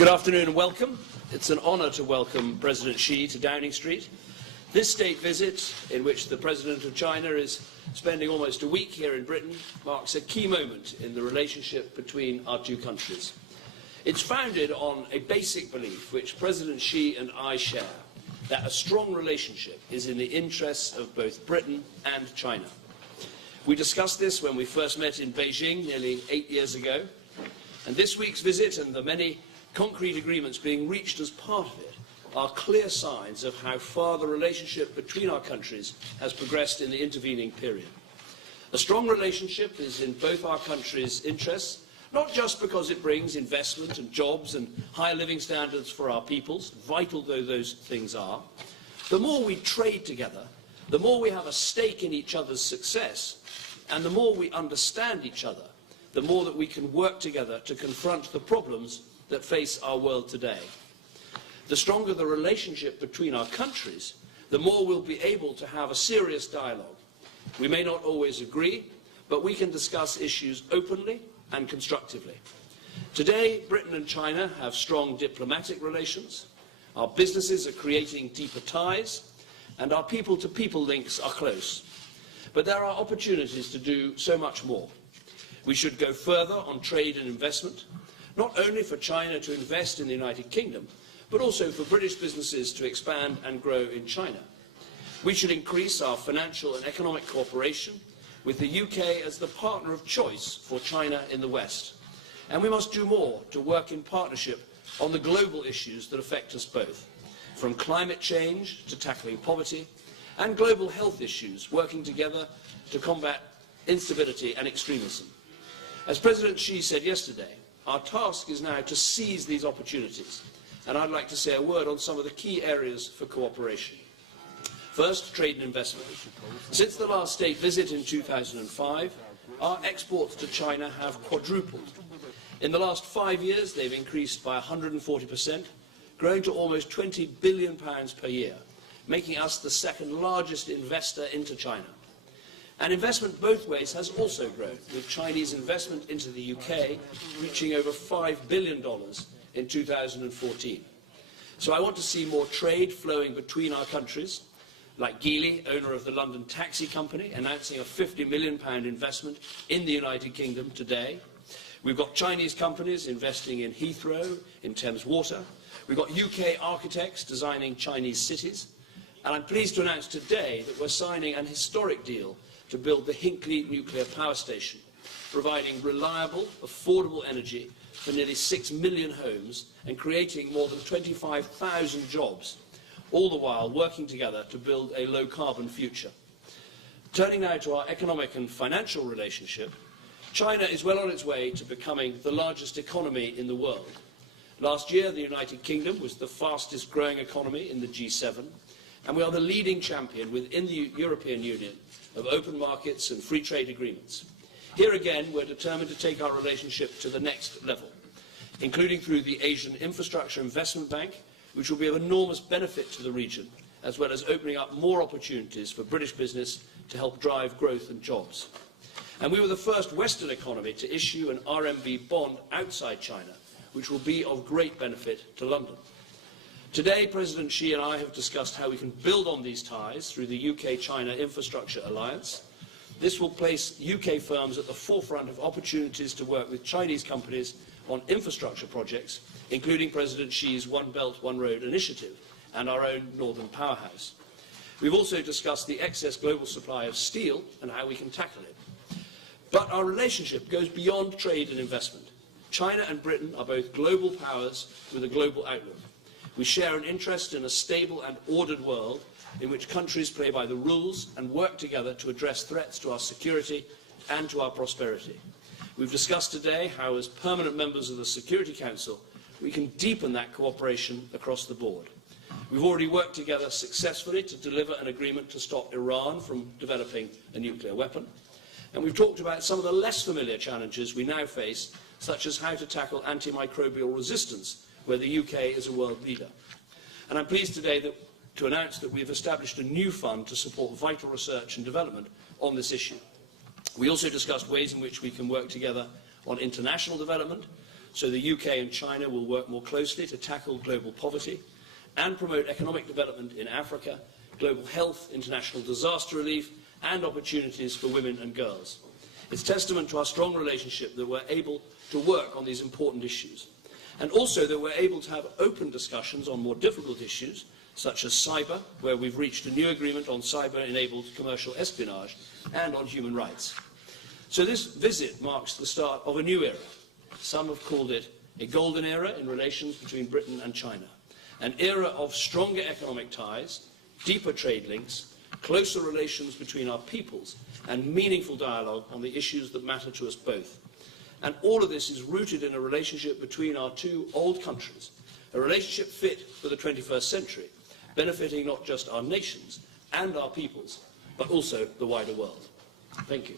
Good afternoon and welcome. It's an honour to welcome President Xi to Downing Street. This state visit, in which the President of China is spending almost a week here in Britain, marks a key moment in the relationship between our two countries. It's founded on a basic belief, which President Xi and I share, that a strong relationship is in the interests of both Britain and China. We discussed this when we first met in Beijing nearly 8 years ago, and this week's visit and the many concrete agreements being reached as part of it are clear signs of how far the relationship between our countries has progressed in the intervening period. A strong relationship is in both our countries' interests, not just because it brings investment and jobs and higher living standards for our peoples, vital though those things are. The more we trade together, the more we have a stake in each other's success, and the more we understand each other, the more that we can work together to confront the problems that face our world today. The stronger the relationship between our countries, the more we'll be able to have a serious dialogue. We may not always agree, but we can discuss issues openly and constructively. Today, Britain and China have strong diplomatic relations, our businesses are creating deeper ties, and our people-to-people links are close. But there are opportunities to do so much more. We should go further on trade and investment, not only for China to invest in the United Kingdom, but also for British businesses to expand and grow in China. We should increase our financial and economic cooperation with the UK as the partner of choice for China in the West. And we must do more to work in partnership on the global issues that affect us both, from climate change to tackling poverty, and global health issues, working together to combat instability and extremism. As President Xi said yesterday, our task is now to seize these opportunities, and I'd like to say a word on some of the key areas for cooperation. First, trade and investment. Since the last state visit in 2005, our exports to China have quadrupled. In the last 5 years, they've increased by 140%, growing to almost £20 billion per year, making us the second largest investor into China. And investment both ways has also grown, with Chinese investment into the UK reaching over $5 billion in 2014. So I want to see more trade flowing between our countries, like Geely, owner of the London taxi company, announcing a £50 million investment in the United Kingdom today. We've got Chinese companies investing in Heathrow, in Thames Water. We've got UK architects designing Chinese cities. And I'm pleased to announce today that we're signing an historic deal to build the Hinkley nuclear power station, providing reliable, affordable energy for nearly 6 million homes and creating more than 25,000 jobs, all the while working together to build a low-carbon future. Turning now to our economic and financial relationship, China is well on its way to becoming the largest economy in the world. Last year, the United Kingdom was the fastest growing economy in the G7, and we are the leading champion within the European Union of open markets and free trade agreements. Here again, we're determined to take our relationship to the next level, including through the Asian Infrastructure Investment Bank, which will be of enormous benefit to the region, as well as opening up more opportunities for British business to help drive growth and jobs. And we were the first Western economy to issue an RMB bond outside China, which will be of great benefit to London. Today, President Xi and I have discussed how we can build on these ties through the UK-China Infrastructure Alliance. This will place UK firms at the forefront of opportunities to work with Chinese companies on infrastructure projects, including President Xi's One Belt, One Road initiative and our own Northern Powerhouse. We've also discussed the excess global supply of steel and how we can tackle it. But our relationship goes beyond trade and investment. China and Britain are both global powers with a global outlook. We share an interest in a stable and ordered world in which countries play by the rules and work together to address threats to our security and to our prosperity. We've discussed today how, as permanent members of the Security Council, we can deepen that cooperation across the board. We've already worked together successfully to deliver an agreement to stop Iran from developing a nuclear weapon. And we've talked about some of the less familiar challenges we now face, such as how to tackle antimicrobial resistance, where the UK is a world leader. And I'm pleased today to announce that we have established a new fund to support vital research and development on this issue. We also discussed ways in which we can work together on international development, so the UK and China will work more closely to tackle global poverty and promote economic development in Africa, global health, international disaster relief, and opportunities for women and girls. It's testament to our strong relationship that we're able to work on these important issues, and also that we're able to have open discussions on more difficult issues, such as cyber, where we've reached a new agreement on cyber-enabled commercial espionage, and on human rights. So this visit marks the start of a new era. Some have called it a golden era in relations between Britain and China, an era of stronger economic ties, deeper trade links, closer relations between our peoples, and meaningful dialogue on the issues that matter to us both. And all of this is rooted in a relationship between our two old countries, a relationship fit for the 21st century, benefiting not just our nations and our peoples, but also the wider world. Thank you.